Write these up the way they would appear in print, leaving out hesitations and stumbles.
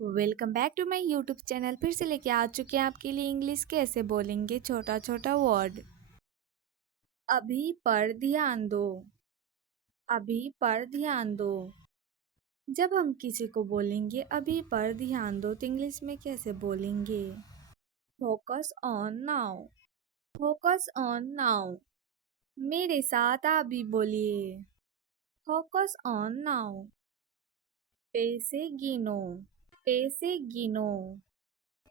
Welcome back to my YouTube channel. फिर से लेके आ चुके हैं आपके लिए इंग्लिश कैसे बोलेंगे छोटा छोटा वर्ड। अभी पर ध्यान दो। अभी पर ध्यान दो। जब हम किसी को बोलेंगे अभी पर ध्यान दो तो इंग्लिश में कैसे बोलेंगे? Focus on now. Focus on now. मेरे साथ आप भी बोलिए। Focus on now. पैसे गिनो। पैसे गिनो।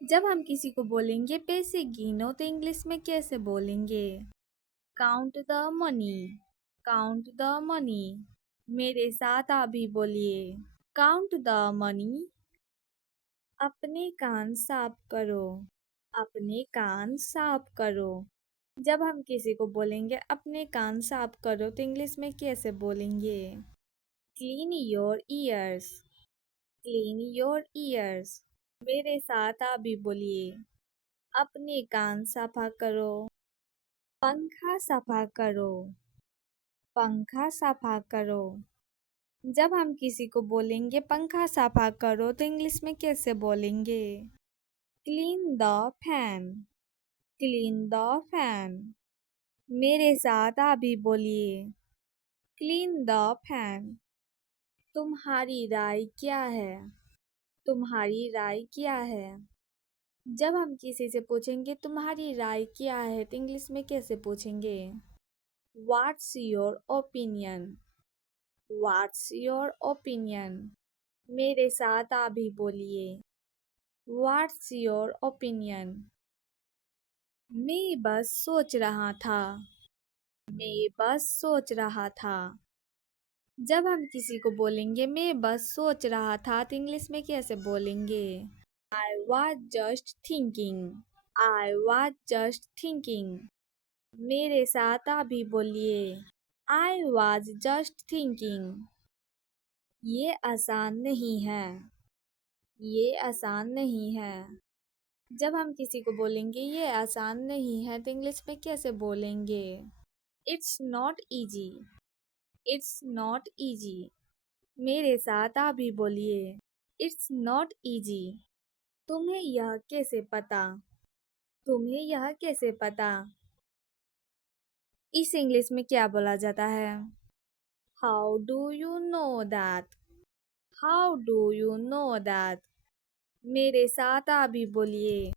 जब हम किसी को बोलेंगे पैसे गिनो तो इंग्लिश में कैसे बोलेंगे? Count the money. Count the money. मेरे साथ आप भी बोलिए। Count the money. अपने कान साफ करो। अपने कान साफ करो। जब हम किसी को बोलेंगे अपने कान साफ करो तो इंग्लिश में कैसे बोलेंगे? Clean your ears. Clean your ears. मेरे साथ आप भी बोलिए। अपने कान सफा करो। पंखा सफा करो। पंखा सफा करो। जब हम किसी को बोलेंगे पंखा सफा करो तो इंग्लिश में कैसे बोलेंगे? Clean the fan. Clean the fan. मेरे साथ आप भी बोलिए। Clean the fan. तुम्हारी राय क्या है? तुम्हारी राय क्या है? जब हम किसी से पूछेंगे तुम्हारी राय क्या है तो इंग्लिश में कैसे पूछेंगे? What's your opinion? What's your opinion? मेरे साथ आप भी बोलिए। What's your opinion? मैं बस सोच रहा था। मैं बस सोच रहा था। जब हम किसी को बोलेंगे मैं बस सोच रहा था तो इंग्लिश में कैसे बोलेंगे? I was just thinking. I was just thinking. मेरे साथ आप भी बोलिए। I was just thinking. ये आसान नहीं है। ये आसान नहीं है। जब हम किसी को बोलेंगे ये आसान नहीं है तो इंग्लिश में कैसे बोलेंगे? It's not easy. It's not easy. मेरे साथ आप भी बोलिए। It's not easy. तुम्हें यह कैसे पता? तुम्हें यह कैसे पता? इस इंग्लिश में क्या बोला जाता है? How do you know that? How do you know that? मेरे साथ आप भी बोलिए।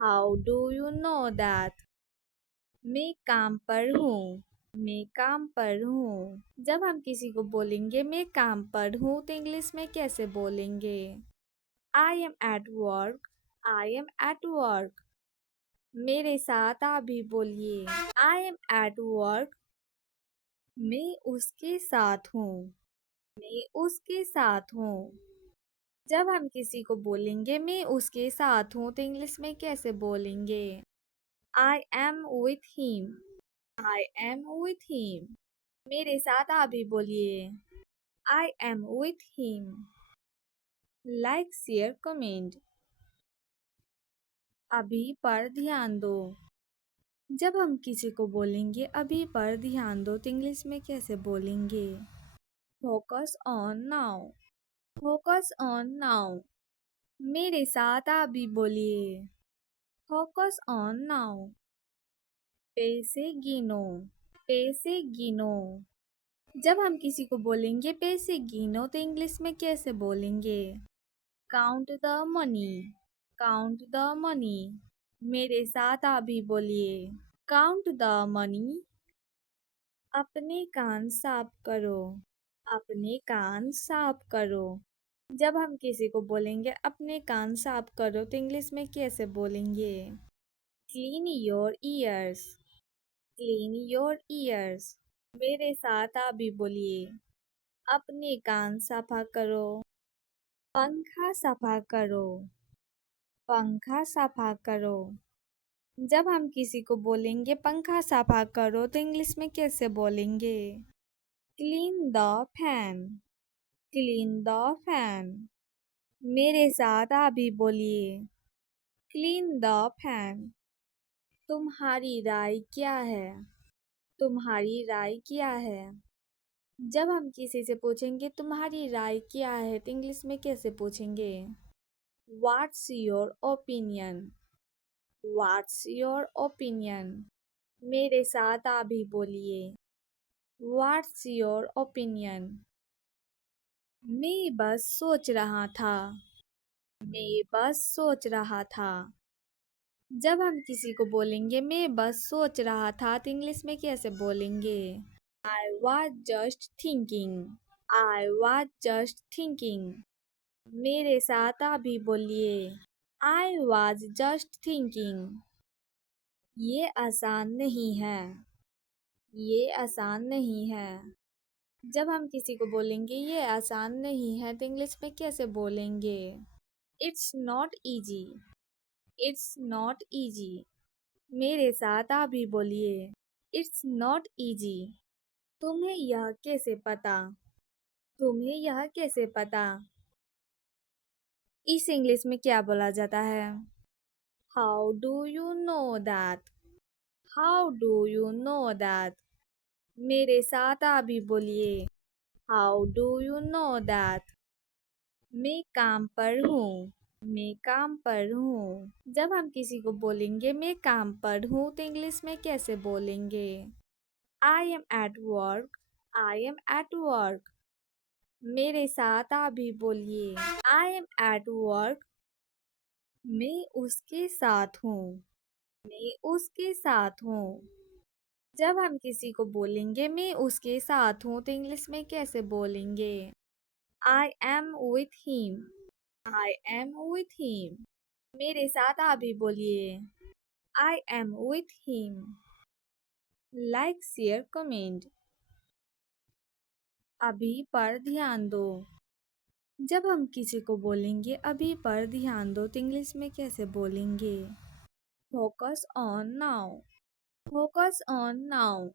How do you know that? मैं काम पर हूँ। मैं काम पर हूँ। जब हम किसी को बोलेंगे मैं काम पर हूँ तो इंग्लिश में कैसे बोलेंगे? I am at work. I am at work. मेरे साथ आप भी बोलिए। I am at work. मैं उसके साथ हूँ। मैं उसके साथ हूँ। जब हम किसी को बोलेंगे मैं उसके साथ हूँ तो इंग्लिश में कैसे बोलेंगे? I am with him. I am with him. मेरे साथ आप भी बोलिए। I am with him. Like share comment. अभी पर ध्यान दो। जब हम किसी को बोलेंगे अभी पर ध्यान दो तो इंग्लिश में कैसे बोलेंगे? Focus on now. Focus on now. मेरे साथ आप भी बोलिए। Focus on now. पैसे गिनो। पैसे गिनो। जब हम किसी को बोलेंगे पैसे गिनो तो इंग्लिश में कैसे बोलेंगे? Count the money. Count the money. मेरे साथ आप भी बोलिए। Count the money. अपने कान साफ करो। अपने कान साफ करो। जब हम किसी को बोलेंगे अपने कान साफ करो तो इंग्लिश में कैसे बोलेंगे? Clean your ears. Clean your ears. मेरे साथ आप भी बोलिए। अपने कान सफा करो। पंखा सफा करो। पंखा सफा करो। जब हम किसी को बोलेंगे पंखा सफा करो तो इंग्लिश में कैसे बोलेंगे? Clean the fan. Clean the fan. मेरे साथ आप भी बोलिए। Clean the fan. तुम्हारी राय क्या है? तुम्हारी राय क्या है? जब हम किसी से पूछेंगे तुम्हारी राय क्या है तो इंग्लिश में कैसे पूछेंगे? What's your opinion? What's your opinion? मेरे साथ आप भी बोलिए। What's your opinion? मैं बस सोच रहा था। मैं बस सोच रहा था। जब हम किसी को बोलेंगे मैं बस सोच रहा था तो इंग्लिश में कैसे बोलेंगे? I was just thinking. I was just thinking. मेरे साथ आप भी बोलिए। I was just thinking. ये आसान नहीं है। ये आसान नहीं है। जब हम किसी को बोलेंगे ये आसान नहीं है तो इंग्लिश में कैसे बोलेंगे? It's not easy. It's not easy. मेरे साथ आप भी बोलिए। It's not easy. तुम्हें यह कैसे पता? तुम्हें यह कैसे पता? इस इंग्लिश में क्या बोला जाता है? How do you know that? How do you know that? मेरे साथ आप भी बोलिए। How do you know that? मैं काम पर हूँ। मैं काम पर हूँ। जब हम किसी को बोलेंगे मैं काम पर हूँ तो इंग्लिश में कैसे बोलेंगे? I am at work. I am at work. मेरे साथ आप भी बोलिए। I am at work. मैं उसके साथ हूँ। मैं उसके साथ हूँ। जब हम किसी को बोलेंगे मैं उसके साथ हूँ तो इंग्लिश में कैसे बोलेंगे? I am with him. I am with him. मेरे साथ आप भी बोलिए। I am with him. Like, share, comment. अभी पर ध्यान दो। जब हम किसी को बोलेंगे अभी पर ध्यान दो तो इंग्लिश में कैसे बोलेंगे? Focus on now. Focus on now.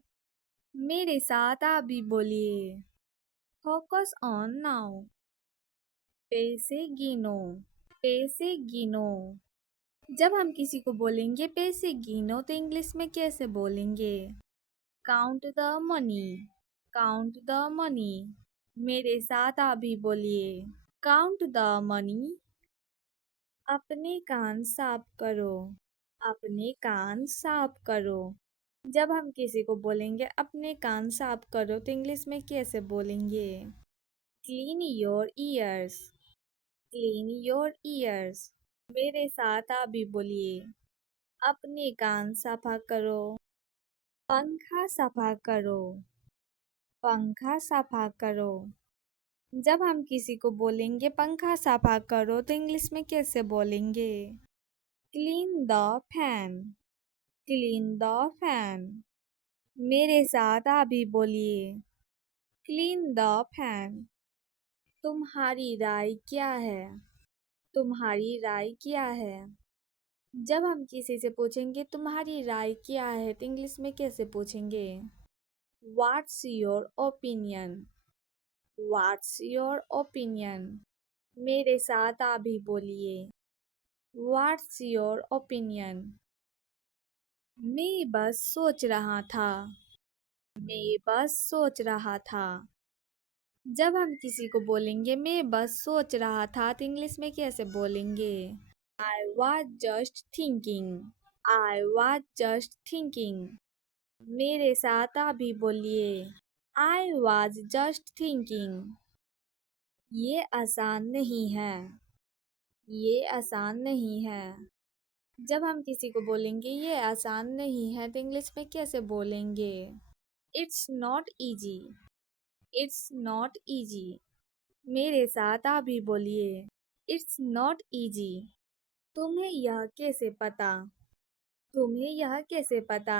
मेरे साथ आप भी बोलिए। Focus on now. पैसे गिनो। पैसे गिनो। जब हम किसी को बोलेंगे पैसे गिनो तो इंग्लिश में कैसे बोलेंगे? Count the money. Count the money. मेरे साथ आप भी बोलिए। Count the money. अपने कान साफ करो। अपने कान साफ करो। जब हम किसी को बोलेंगे अपने कान साफ करो तो इंग्लिश में कैसे बोलेंगे? Clean your ears. Clean your ears. मेरे साथ आप भी बोलिए। अपने कान सफा करो। पंखा सफा करो। पंखा सफा करो। जब हम किसी को बोलेंगे पंखा सफा करो तो इंग्लिश में कैसे बोलेंगे? Clean the fan. Clean the fan. मेरे साथ आप भी बोलिए। Clean the fan. तुम्हारी राय क्या है? तुम्हारी राय क्या है? जब हम किसी से पूछेंगे तुम्हारी राय क्या है तो इंग्लिश में कैसे पूछेंगे? What's your opinion? What's your opinion? मेरे साथ आप भी बोलिए। What's your opinion? मैं बस सोच रहा था। मैं बस सोच रहा था। जब हम किसी को बोलेंगे मैं बस सोच रहा था तो इंग्लिश में कैसे बोलेंगे? I was just thinking. I was just thinking. मेरे साथ आप भी बोलिए। I was just thinking. ये आसान नहीं है। ये आसान नहीं है। जब हम किसी को बोलेंगे ये आसान नहीं है तो इंग्लिश में कैसे बोलेंगे? It's not easy. It's not easy. मेरे साथ आप भी बोलिए। It's not easy. तुम्हें यह कैसे पता? तुम्हें यह कैसे पता?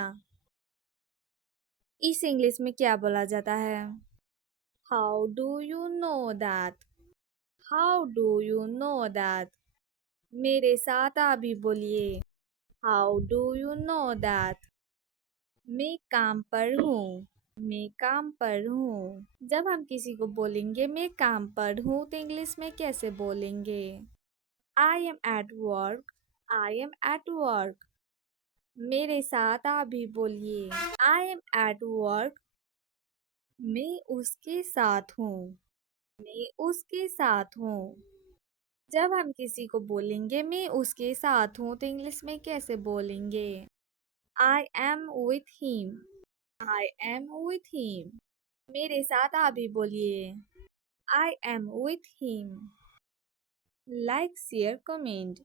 इस इंग्लिश में क्या बोला जाता है? How do you know that? How do you know that? मेरे साथ आप भी बोलिए। How do you know that? मैं काम पर हूँ। मैं काम पर हूँ। जब हम किसी को बोलेंगे मैं काम पर हूँ तो इंग्लिश में कैसे बोलेंगे? I am at work. I am at work. मेरे साथ आप भी बोलिए। I am at work. मैं उसके साथ हूँ। मैं उसके साथ हूँ। जब हम किसी को बोलेंगे मैं उसके साथ हूँ तो इंग्लिश में कैसे बोलेंगे? I am with him. I am with him. मेरे साथ आप भी बोलिए। I am with him. Like share comment.